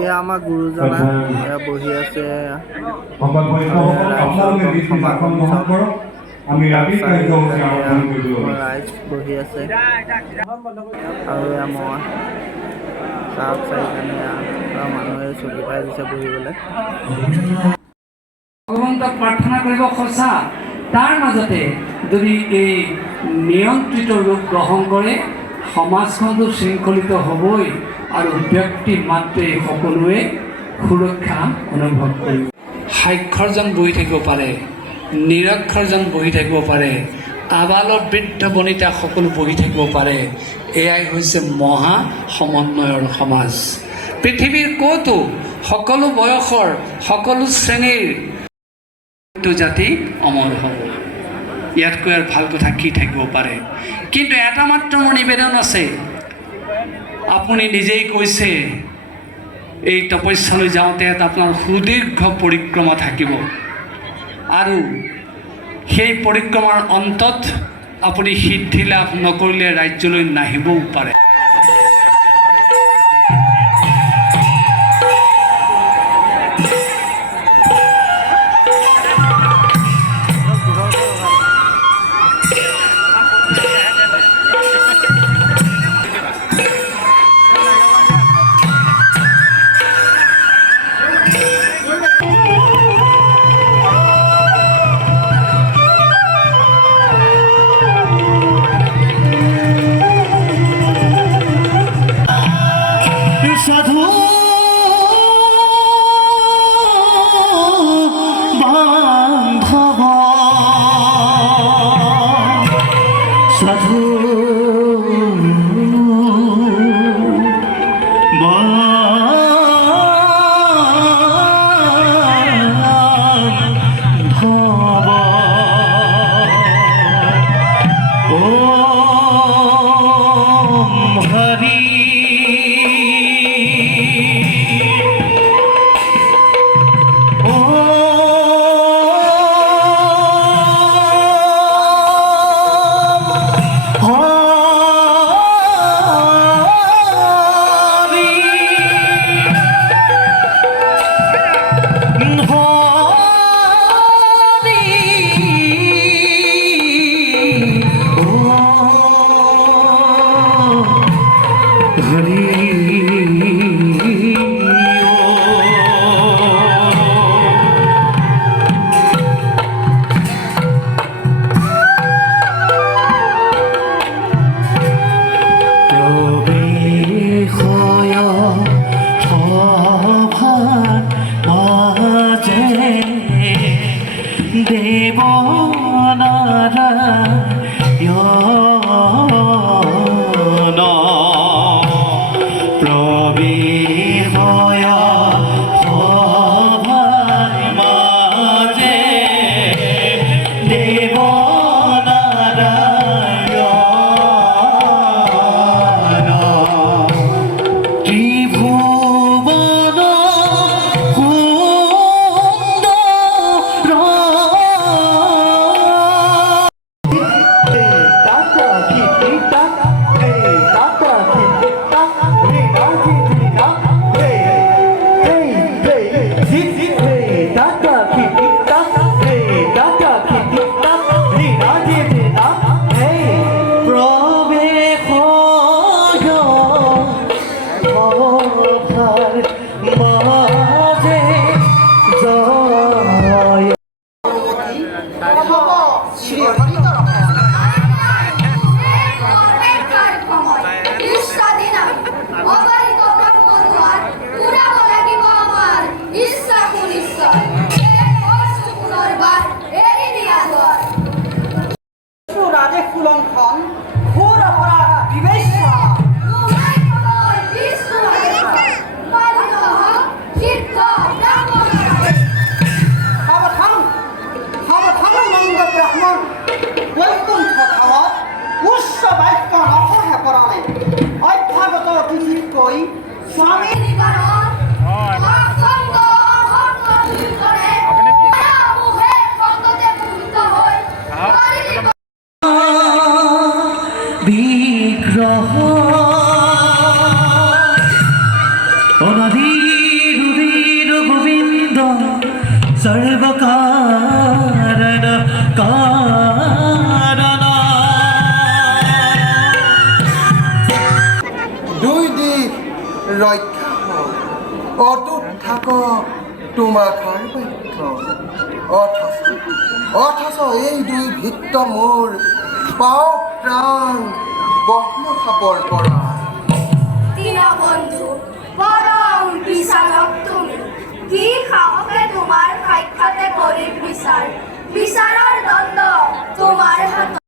এয়া আমাৰ গুৰুজনা এয়া বহি আছে ৰাইজ বহি আছে আৰু এয়া মই চাহ চাই কাৰণে মানুহে চকী পাই দিছে বহিবলৈ। ভগৱন্তক প্ৰাৰ্থনা কৰিব সঁচা, তাৰ মাজতে যদি এই নিয়ন্ত্ৰিত ৰূপ গ্ৰহণ কৰে সমাজখনটো শৃংখলিত হ'বই আৰু ব্যক্তি মাত্ৰে সকলোৱে সুৰক্ষা অনুভৱ কৰিব। সাক্ষৰজন বহি থাকিব পাৰে, নিৰক্ষৰজন বহি থাকিব পাৰে, আবালৰ বৃদ্ধ বনিতা সকলো বহি থাকিব পাৰে। এয়াই হৈছে মহা সমন্বয়ৰ সমাজ। পৃথিৱীৰ ক'তো সকলো বয়সৰ সকলো শ্ৰেণীৰ জাতি অমৰ হ'ব। ইয়াতকৈ আৰু ভাল কথা কি থাকিব পাৰে? কিন্তু এটা মাত্ৰ মোৰ নিবেদন আছে, আপুনি নিজেই কৈছে এই তপস্যালৈ যাওঁতে আপোনাৰ সুদীৰ্ঘ পৰিক্ৰমা থাকিব আৰু সেই পৰিক্ৰমাৰ অন্তত আপুনি সিদ্ধি লাভ নকৰিলে ৰাজ্যলৈ নাহিবও পাৰে। বিগ্ৰহ অনাদিৰ উদিৰ গোবিন্দ সৰ্বকাৰণ কাৰণ দুই দিক ৰক্ষা হোক অটুট থাকক তোমাখাৰ বাক্য অথচ এই দুই ভিত্ত মোৰ পাওক প্ৰাণ বহ্ন খাপৰ পৰা দীনবন্ধু পৰম বিচাৰক তুমি কি সাহসে তোমাৰ সাক্ষাতে কৰিম বিচাৰ বিচাৰৰ দণ্ড তোমাৰ হাতত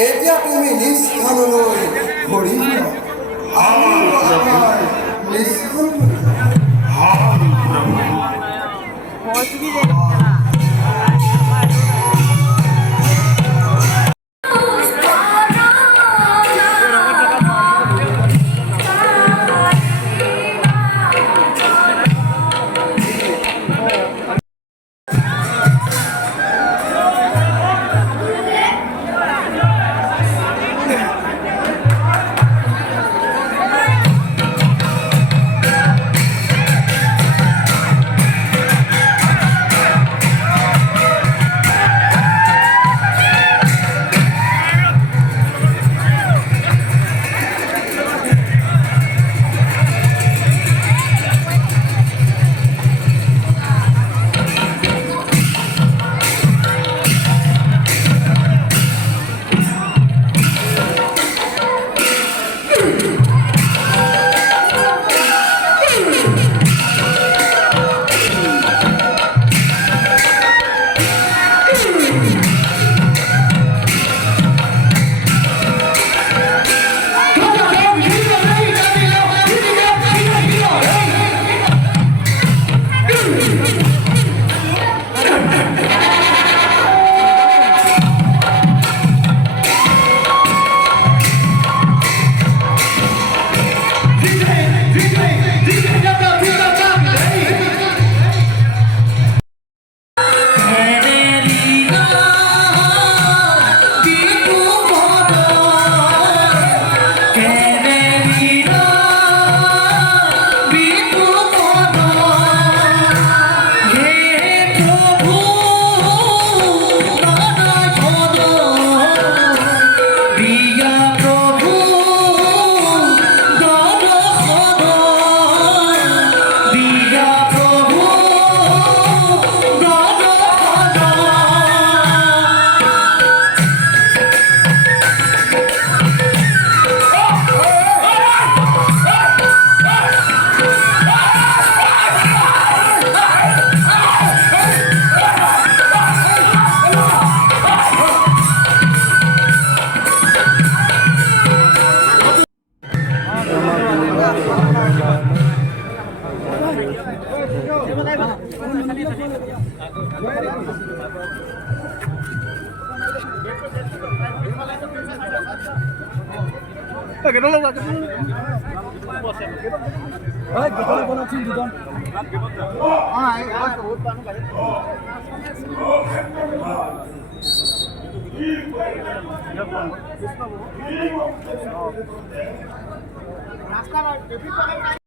এতিয়া তুমি নিস্থানলৈ ঘূৰি যোৱা আমাৰ নিস্থান ৰাস্তা